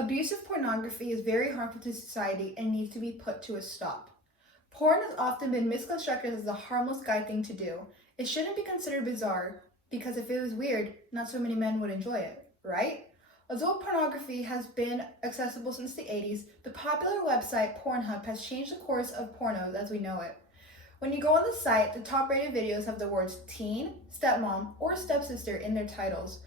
Abusive pornography is very harmful to society and needs to be put to a stop. Porn has often been misconstructed as a harmless guy thing to do. It shouldn't be considered bizarre because if it was weird, not so many men would enjoy it, right? Although pornography has been accessible since the 80s, the popular website Pornhub has changed the course of pornos as we know it. When you go on the site, the top rated videos have the words teen, stepmom, or stepsister in their titles.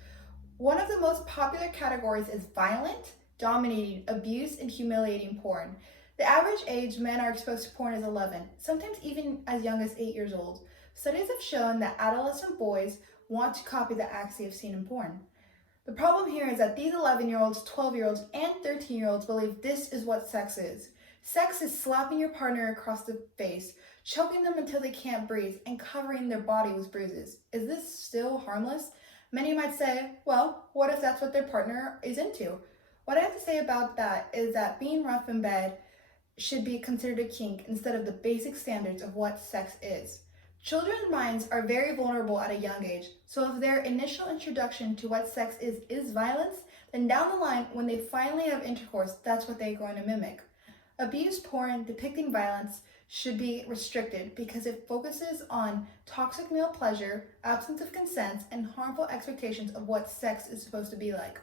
One of the most popular categories is violent, dominating, abuse, and humiliating porn. The average age men are exposed to porn is 11, sometimes even as young as 8 years old. Studies have shown that adolescent boys want to copy the acts they have seen in porn. The problem here is that these 11-year-olds, 12-year-olds, and 13-year-olds believe this is what sex is. Sex is slapping your partner across the face, choking them until they can't breathe, and covering their body with bruises. Is this still harmless? Many might say, well, what if that's what their partner is into? What I have to say about that is that being rough in bed should be considered a kink instead of the basic standards of what sex is. Children's minds are very vulnerable at a young age, so if their initial introduction to what sex is violence, then down the line, when they finally have intercourse, that's what they're going to mimic. Abuse porn depicting violence should be restricted because it focuses on toxic male pleasure, absence of consent, and harmful expectations of what sex is supposed to be like.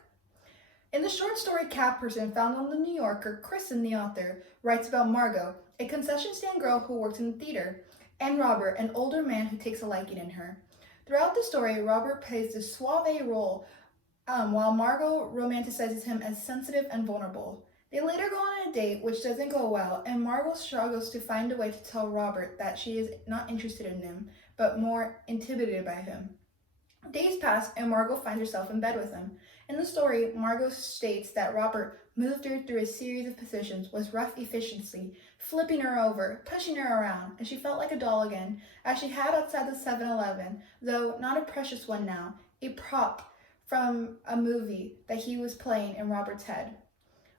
In the short story Cat Person found on the New Yorker, Kristen, the author, writes about Margot, a concession stand girl who works in the theater, and Robert, an older man who takes a liking in her. Throughout the story, Robert plays the suave role, while Margot romanticizes him as sensitive and vulnerable. They later go on a date, which doesn't go well, and Margot struggles to find a way to tell Robert that she is not interested in him, but more intimidated by him. Days pass, and Margot finds herself in bed with him. In the story, Margot states that Robert moved her through a series of positions with rough efficiency, flipping her over, pushing her around, and she felt like a doll again, as she had outside the 7-Eleven, though not a precious one now, a prop from a movie that he was playing in Robert's head.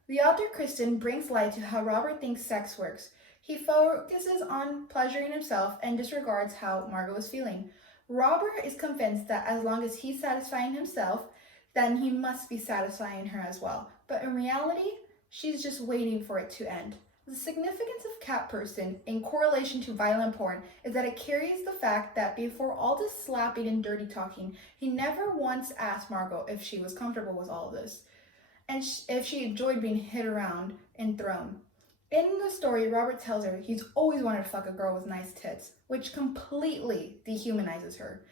The author Kristen brings light to how Robert thinks sex works. He focuses on pleasuring himself and disregards how Margot is feeling. Robert is convinced that as long as he's satisfying himself, then he must be satisfying her as well. But in reality, she's just waiting for it to end. The significance of Cat Person in correlation to violent porn is that it carries the fact that before all this slapping and dirty talking, he never once asked Margot if she was comfortable with all of this, and if she enjoyed being hit around and thrown. In the story, Robert tells her he's always wanted to fuck a girl with nice tits, which completely dehumanizes her.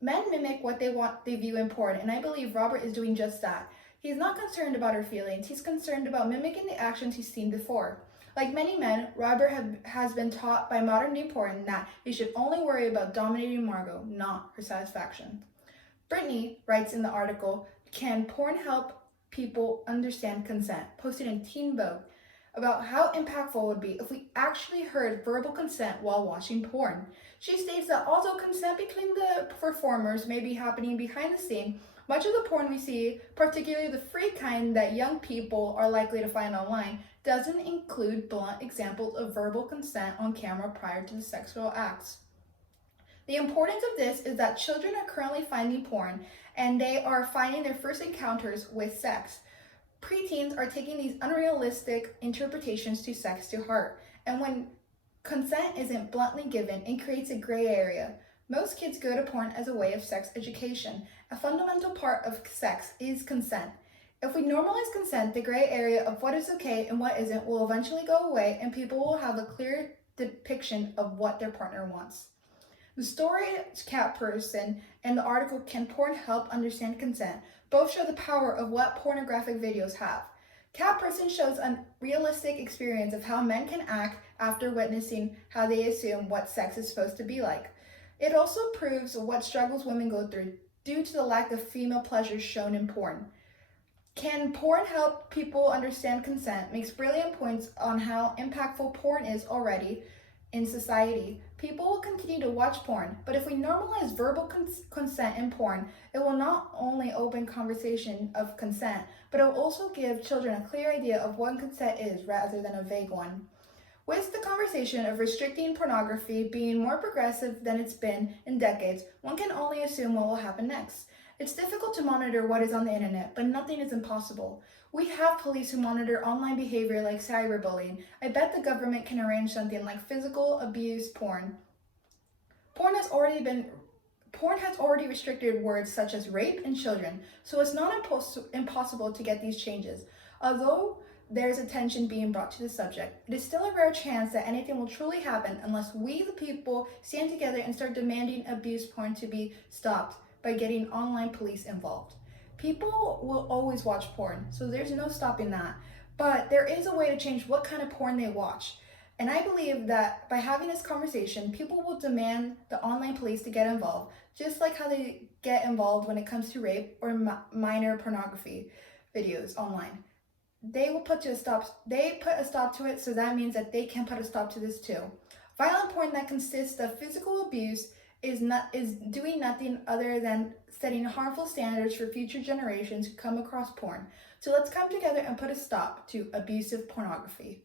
Men mimic what they view in porn, and I believe Robert is doing just that. He's not concerned about her feelings, he's concerned about mimicking the actions he's seen before. Like many men, Robert has been taught by modern day porn that he should only worry about dominating Margot, not her satisfaction. Brittany writes in the article, "Can porn help people understand consent?" posted in Teen Vogue, about how impactful it would be if we actually heard verbal consent while watching porn. She states that although consent between the performers may be happening behind the scene, much of the porn we see, particularly the free kind that young people are likely to find online, doesn't include blunt examples of verbal consent on camera prior to the sexual acts. The importance of this is that children are currently finding porn, and they are finding their first encounters with sex. Preteens are taking these unrealistic interpretations to sex to heart, and when consent isn't bluntly given, it creates a gray area. Most kids go to porn as a way of sex education. A fundamental part of sex is consent. If we normalize consent, the gray area of what is okay and what isn't will eventually go away, and people will have a clear depiction of what their partner wants. The story Cat Person and the article Can Porn Help Understand Consent both show the power of what pornographic videos have. Cat Person shows a realistic experience of how men can act after witnessing how they assume what sex is supposed to be like. It also proves what struggles women go through due to the lack of female pleasure shown in porn. Can Porn Help People Understand Consent makes brilliant points on how impactful porn is already in society. People will continue to watch porn, but if we normalize verbal consent in porn, it will not only open conversation of consent, but it will also give children a clear idea of what consent is rather than a vague one. With the conversation of restricting pornography being more progressive than it's been in decades, one can only assume what will happen next. It's difficult to monitor what is on the internet, but nothing is impossible. We have police who monitor online behavior like cyberbullying. I bet the government can arrange something like physical abuse porn. Porn has already been Porn has already restricted words such as rape and children, so it's not impossible to get these changes. Although there's attention being brought to the subject, it is still a rare chance that anything will truly happen unless we, the people, stand together and start demanding abuse porn to be stopped by getting online police involved. People will always watch porn, so there's no stopping that. But there is a way to change what kind of porn they watch. And I believe that by having this conversation, people will demand the online police to get involved, just like how they get involved when it comes to rape or minor pornography videos online. They put a stop to it, so that means that they can put a stop to this too. Violent porn that consists of physical abuse is doing nothing other than setting harmful standards for future generations who come across porn. So let's come together and put a stop to abusive pornography.